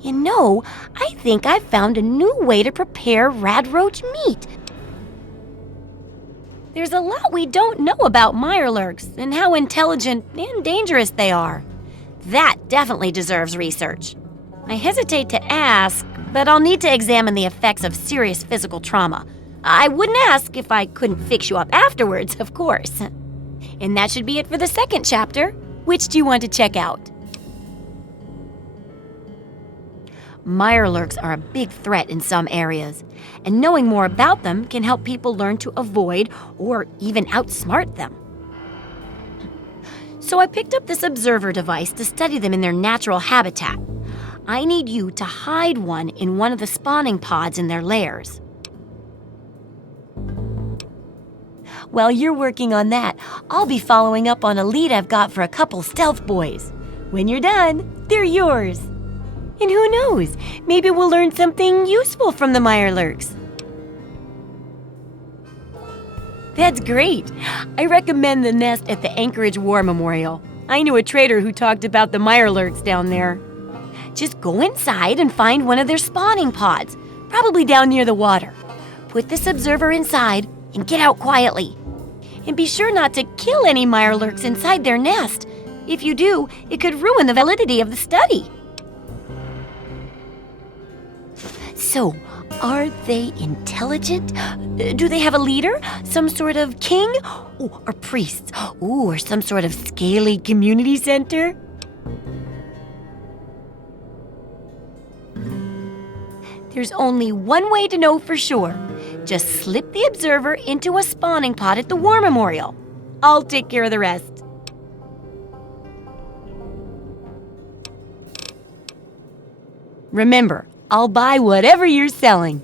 You know, I think I've found a new way to prepare radroach meat. There's a lot we don't know about Mirelurks and how intelligent and dangerous they are. That definitely deserves research. I hesitate to ask, but I'll need to examine the effects of serious physical trauma. I wouldn't ask if I couldn't fix you up afterwards, of course. And that should be it for the second chapter. Which do you want to check out? Mirelurks are a big threat in some areas, and knowing more about them can help people learn to avoid or even outsmart them. So I picked up this observer device to study them in their natural habitat. I need you to hide one in one of the spawning pods in their lairs. While you're working on that, I'll be following up on a lead I've got for a couple stealth boys. When you're done, they're yours. And who knows, maybe we'll learn something useful from the Mirelurks. That's great. I recommend the nest at the Anchorage War Memorial. I knew a trader who talked about the Mirelurks down there. Just go inside and find one of their spawning pods, probably down near the water. Put this observer inside and get out quietly. And be sure not to kill any Mirelurks inside their nest. If you do, it could ruin the validity of the study. So, are they intelligent? Do they have a leader? Some sort of king? Or priests? Or some sort of scaly community center? There's only one way to know for sure. Just slip the observer into a spawning pod at the War Memorial. I'll take care of the rest. Remember, I'll buy whatever you're selling.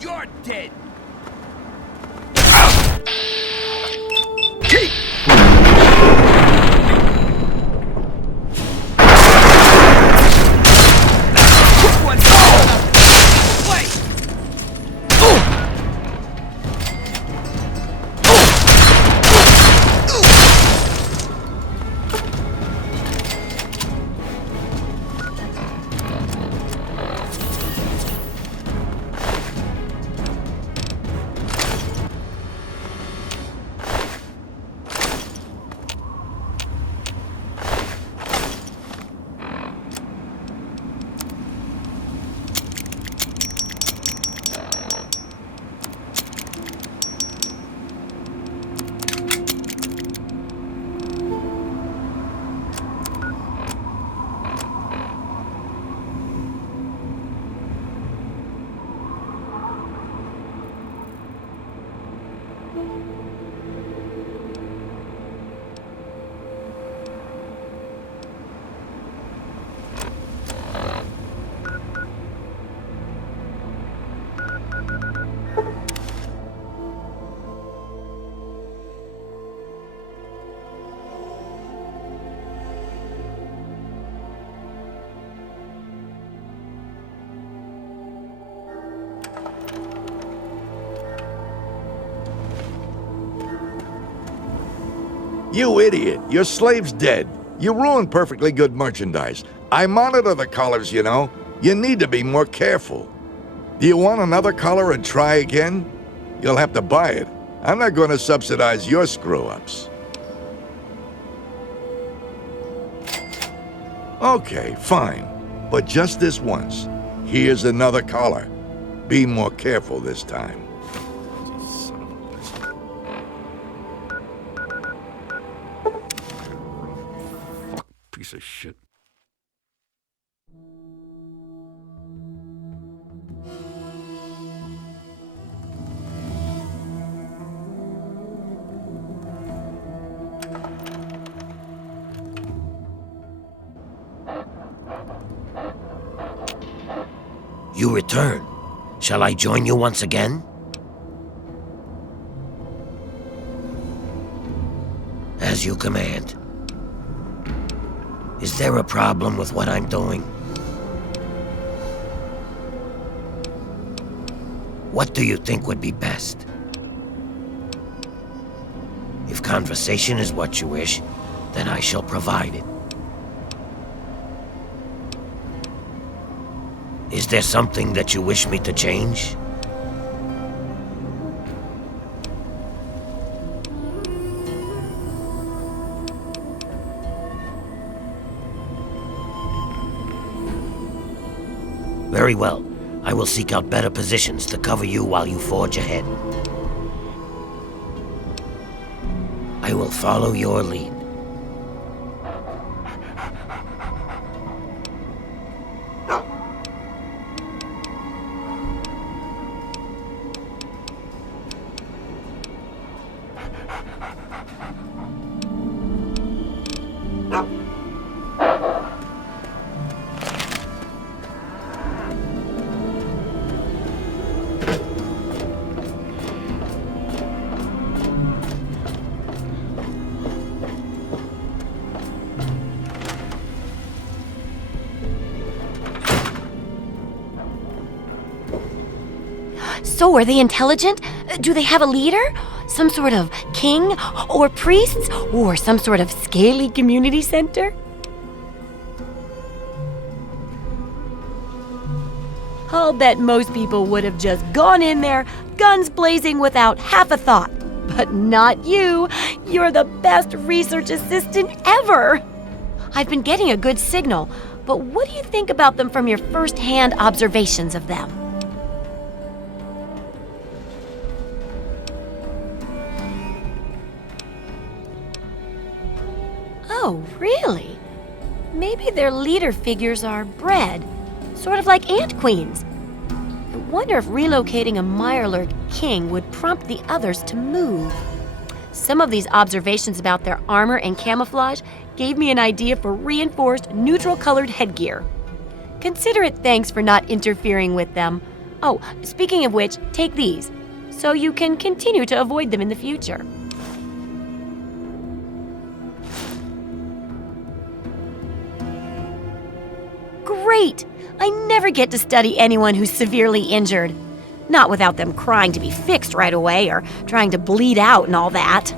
You're dead! You idiot! Your slave's dead. You ruined perfectly good merchandise. I monitor the collars, you know. You need to be more careful. Do you want another collar and try again? You'll have to buy it. I'm not going to subsidize your screw-ups. Okay, fine. But just this once. Here's another collar. Be more careful this time. Piece of shit. You return. Shall I join you once again? As you command. Is there a problem with what I'm doing? What do you think would be best? If conversation is what you wish, then I shall provide it. Is there something that you wish me to change? Very well. I will seek out better positions to cover you while you forge ahead. I will follow your lead. So, are they intelligent? Do they have a leader? Some sort of king or priests? Or some sort of scaly community center? I'll bet most people would have just gone in there, guns blazing without half a thought. But not you. You're the best research assistant ever. I've been getting a good signal, but what do you think about them from your first-hand observations of them? Oh, really? Maybe their leader figures are bred, sort of like ant queens. I wonder if relocating a Mirelurk king would prompt the others to move. Some of these observations about their armor and camouflage gave me an idea for reinforced, neutral-colored headgear. Consider it thanks for not interfering with them. Oh, speaking of which, take these, so you can continue to avoid them in the future. Great! I never get to study anyone who's severely injured. Not without them crying to be fixed right away or trying to bleed out and all that.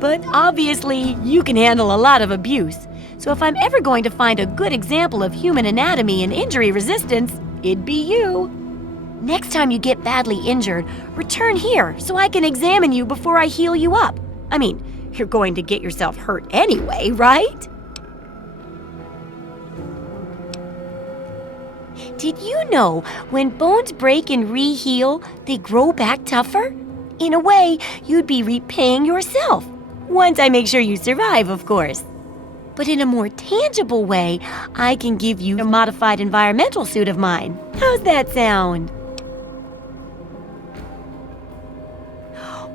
But obviously, you can handle a lot of abuse. So if I'm ever going to find a good example of human anatomy and injury resistance, it'd be you. Next time you get badly injured, return here so I can examine you before I heal you up. I mean, you're going to get yourself hurt anyway, right? Did you know when bones break and re-heal, they grow back tougher? In a way, you'd be repaying yourself. Once I make sure you survive, of course. But in a more tangible way, I can give you a modified environmental suit of mine. How's that sound?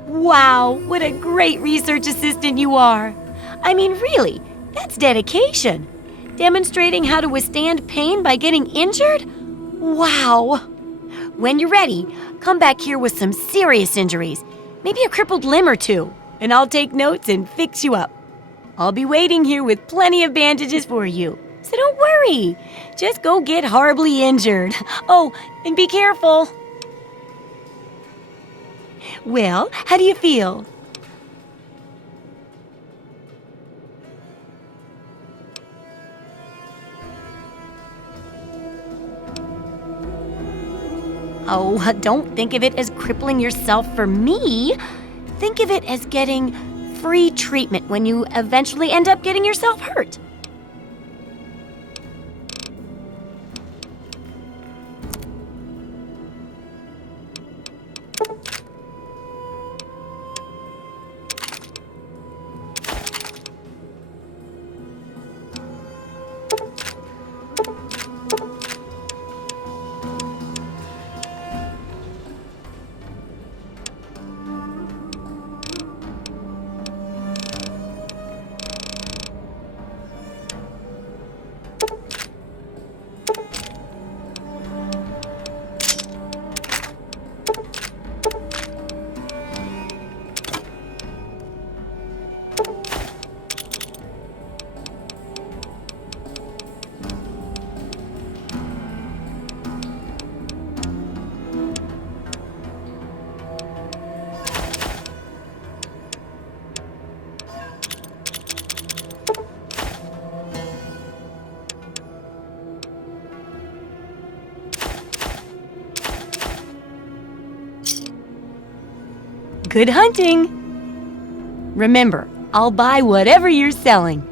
Wow, what a great research assistant you are. I mean, really, that's dedication. Demonstrating how to withstand pain by getting injured? Wow! When you're ready, come back here with some serious injuries, maybe a crippled limb or two, and I'll take notes and fix you up. I'll be waiting here with plenty of bandages for you, so don't worry. Just go get horribly injured. Oh, and be careful. Well, how do you feel? Oh, don't think of it as crippling yourself for me. Think of it as getting free treatment when you eventually end up getting yourself hurt. Good hunting! Remember, I'll buy whatever you're selling.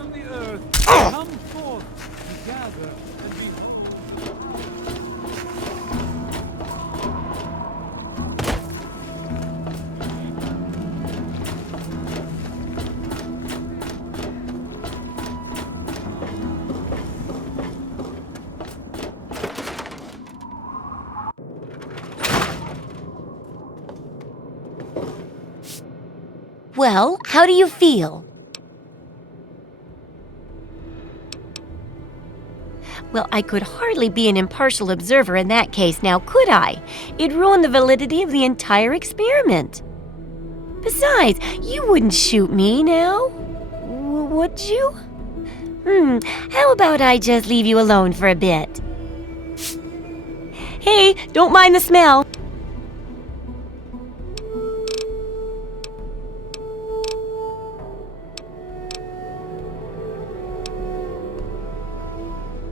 Of the earth, come forth to gather and be. Well, how do you feel? Well, I could hardly be an impartial observer in that case now, could I? It'd ruin the validity of the entire experiment. Besides, you wouldn't shoot me now, would you? How about I just leave you alone for a bit? Hey, don't mind the smell.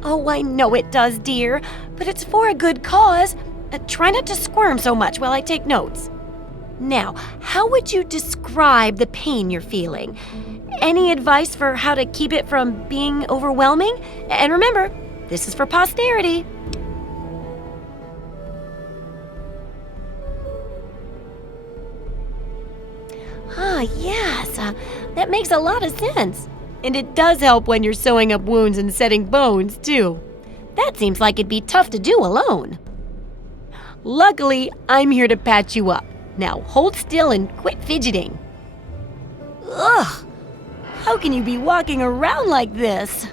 Oh, I know it does, dear, but it's for a good cause. Try not to squirm so much while I take notes. Now, how would you describe the pain you're feeling? Any advice for how to keep it from being overwhelming? And remember, this is for posterity. Ah, yes, that makes a lot of sense. And it does help when you're sewing up wounds and setting bones, too. That seems like it'd be tough to do alone. Luckily, I'm here to patch you up. Now hold still and quit fidgeting. Ugh! How can you be walking around like this?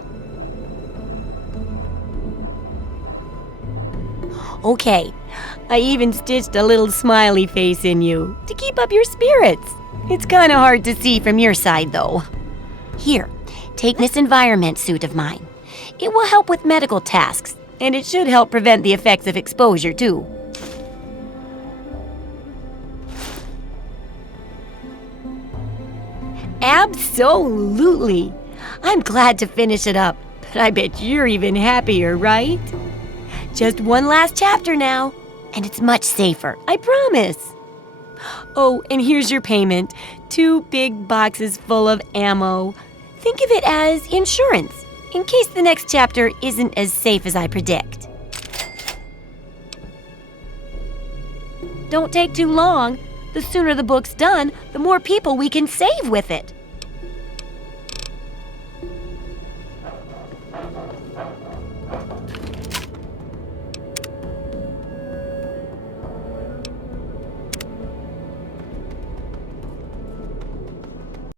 Okay, I even stitched a little smiley face in you to keep up your spirits. It's kind of hard to see from your side, though. Here, take this environment suit of mine. It will help with medical tasks, and it should help prevent the effects of exposure, too. Absolutely. I'm glad to finish it up, but I bet you're even happier, right? Just one last chapter now, and it's much safer, I promise. Oh, and here's your payment. 2 big boxes full of ammo. Think of it as insurance, in case the next chapter isn't as safe as I predict. Don't take too long. The sooner the book's done, the more people we can save with it.